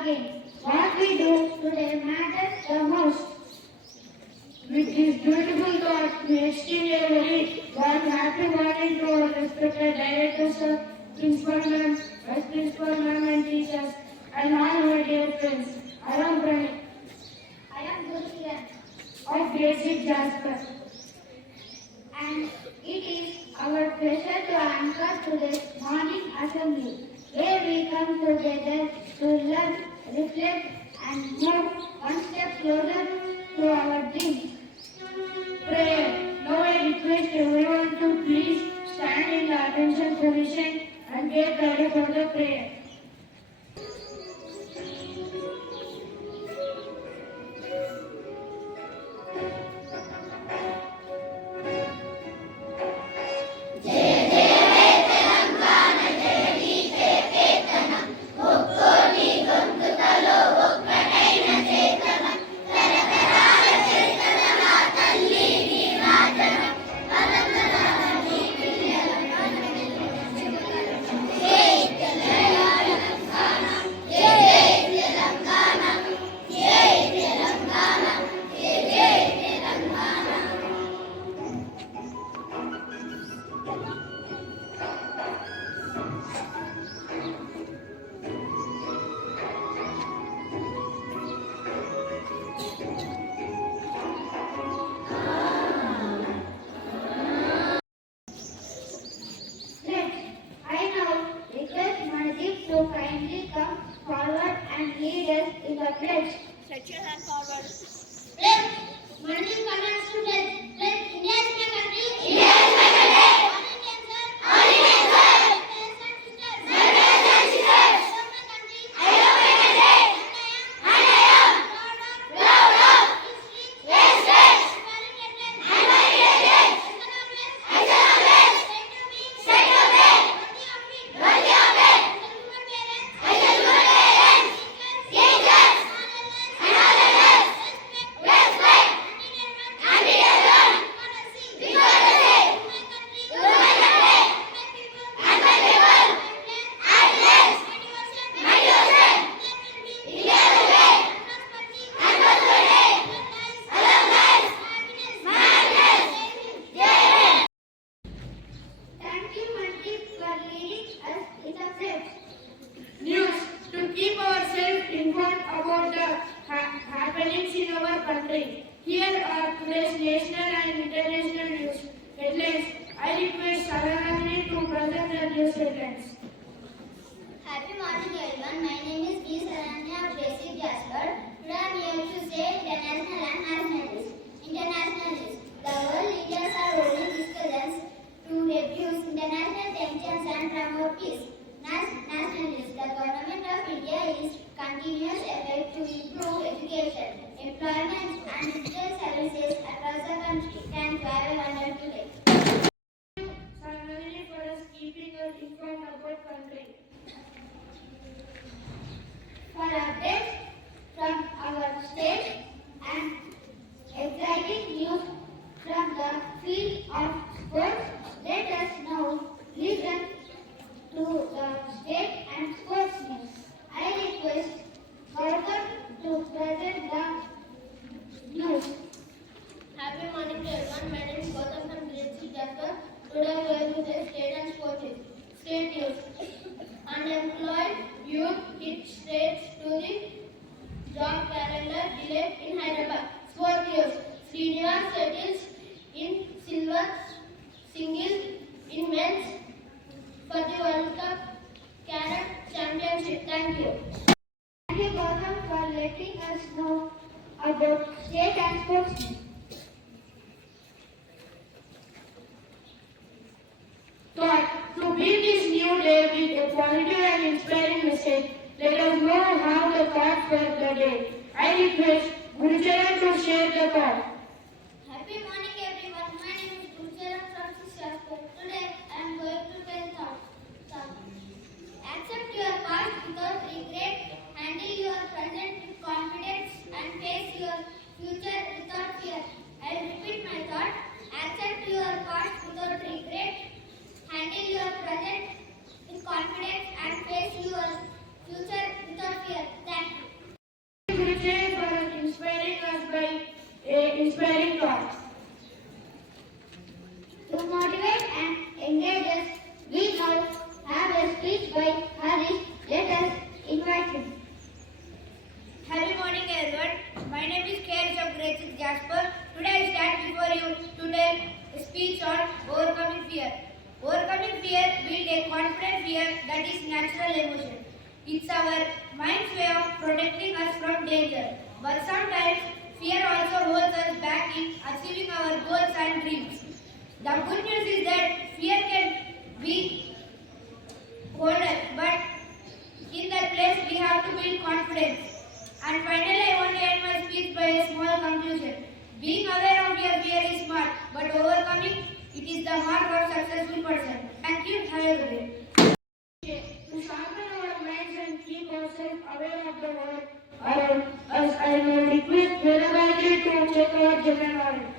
again. What we do today matters the most. With this beautiful thought, we extend a very warm happy morning to our respected directors, sir, principal ma'am, vice principal ma'am and teachers, and all our dear friends. I am Pranay. I am Gurkiran of Grade VI Jasper. And it is our pleasure to anchor today's morning assembly, where we come together to learn, reflect, and move one step closer to our dreams. Prayer. Now I request everyone to please stand in the attention position and get ready for the prayer. To kindly come forward and lead us in the pledge. Stretch your hand forward. Pledge. Mandeep commands to pledge. Pledge. India is my country. India is my country. All Indians, sir. All Indians, sir. My brothers and sisters. My brothers and sisters. I love my country. And I am proud of respect And and heritage. I shall always Say to me, worthy of it. I shall do my parents, teachers, and all others respect and be alone because I say to my country and my people I pledge my devotion. India the way and prosperity. Along lies my happiness. Jai Hind. Thank you, Mandeep, for leading us in the pledge. News. To keep ourselves informed about the happenings in our country. Here are today's national and international news headlines. I request Saranagini to present the news headlines. Happy morning everyone. My name is B. Saranya of Grade VI Jasper. Today I am here to say international and nationalist. Internationalist. The world leaders are holding discussions to reduce international tensions and promote peace. Nationalist. The government of India is continuous effort to improve education, employment and digital services across the country. Thank you. Have a wonderful day. Saranagini for us keeping us informed about country. For updates from our state and exciting news from the field of sports, let us now listen to the state and sports news. I request Gautam to present the news. Happy morning to everyone. My name is Gautam from Grade VI Jasper. Today we are going to say state and sports news. State news. Unemployed youth hit straight to the job calendar delayed in Hyderabad. Sport news. Srinivas settles in silver singles in men's for the World Cup Carat Championship. Thank you. Thank you, Gautam, for letting us know about state and sports news. Thought. To beat this new day with a positive and inspiring message, let us know how the thought for the day. I request Gurucharan to share the thought. Happy morning everyone. My name is Gurcharan from Jasper. Today I am going to tell thought. Accept your past without regret. Handle your present with confidence and face your future without fear. I will repeat my thought. Accept your past without regret. Handle your present with confidence and face your future without fear. Thank you. inspiring thoughts. To motivate and engage us, we now have a speech by Harish. Let us invite him. Happy morning everyone. My name is Grade VI Jasper. Today I stand before you to tell a speech on overcoming fear. Overcoming fear builds a confident fear that is natural emotion. It's our mind's way of protecting us from danger. But sometimes fear also holds us back in achieving our goals and dreams. The good news is that fear can be holder, but in that place we have to build confidence. And finally, I want to end my speech by a small conclusion. Being aware of your fear is smart, but overcoming it is the mark of successful person. Thank you. Have a good day. To sharpen our minds and keep ourselves aware of the world around us, I will request Vedanagiri to check our general knowledge.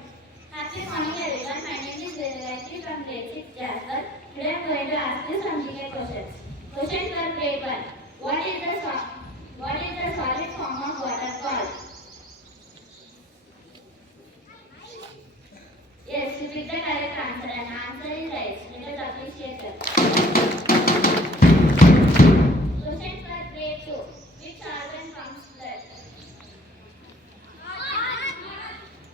Happy morning everyone. My name is Grade from Grade VI Jasper. Today I am going to ask you some GK questions. Question for Grade 1. What is the solid form of water called? Yes, you picked the correct answer and answer is right. Let us appreciate them. Question for Grade 2. Which organ pumps blood?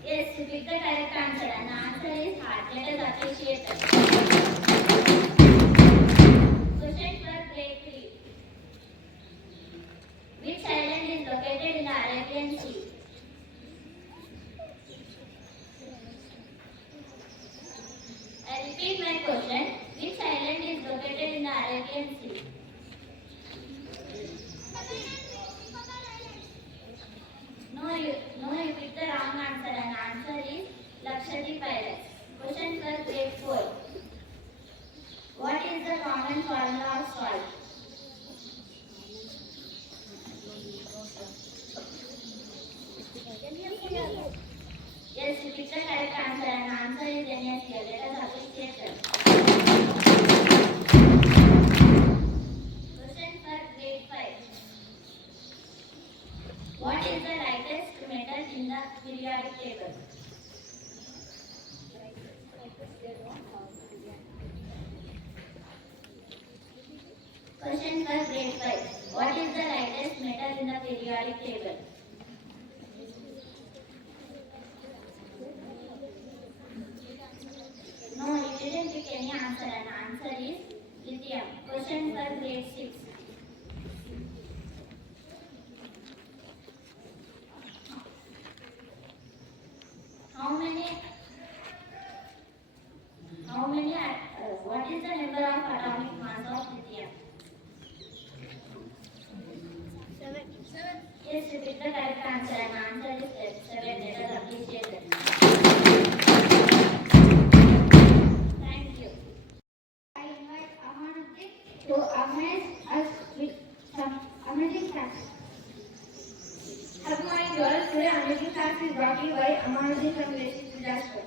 Yes, you picked the correct answer and the answer is heart. Let us appreciate them. Question for Grade 3. Which island is located in the Arabian Sea? I repeat my question. Which island is located in the Arabian Sea? No, you picked the wrong answer and answer is Lakshadweep Islands. Question for Grade 4. What is the common formula of salt? Yes, you picked the correct answer and answer is NaCl. Let us appreciate them. Question for Grade 5. What is the lightest metal in the periodic table? Question for Grade 5. What is the lightest metal in the periodic table? No, you didn't pick any answer and answer is lithium. Question for Grade 6. What is the number of atomic mass of lithium? 7. Yes, you picked the correct answer and answer is 7. Let us appreciate it. Thank you. I invite Amanuddin to amaze us with some amazing facts. Happy morning, girls. Today, amazing facts is brought to you by Amanuddin from Grade VI Jasper.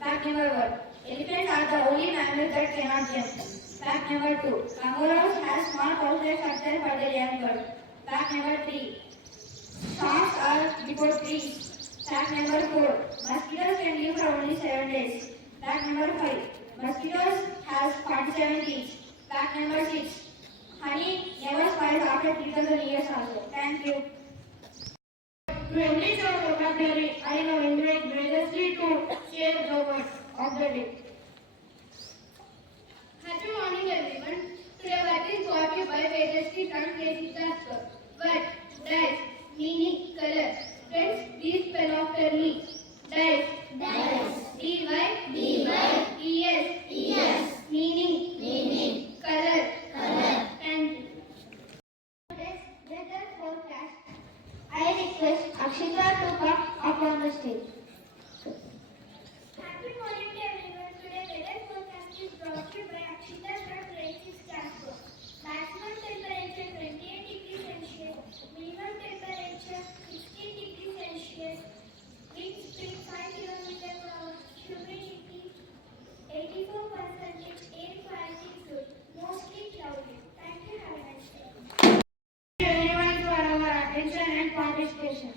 Fact number 1. Elephants are the only mammals that cannot jump. Fact number 2. Kangaroos have small pouch-like structure for their young bird. Fact number 3. Sharks are before trees. Fact number 4. Mosquitoes can live for only 7 days. Fact number 5. Mosquitoes has 47 teeth. Fact number 6. Honey never spoils after 3000 years also. Thank you. To enrich our vocabulary, I now invite Grade VI to share the word of the day. Happy morning everyone. Today what is brought to you by Grade VI from Grade VI Jasper. Word, dice, meaning color. Friends, please spell after me. Dice, D-Y-E-S, meaning color. Thank you. Weather forecast. I request Akshita to come up on the stage. Happy morning to everyone. Today weather forecast is brought to you by Akshita from Grade VI Jasper. Maximum temperature 28 degrees Celsius. Minimum temperature 16 degrees Celsius. Wind speed 5 km/h. Humidity 84%. Air quality good. Mostly cloudy. Thank you. Have a nice day. Thank you everyone for our attention and participation.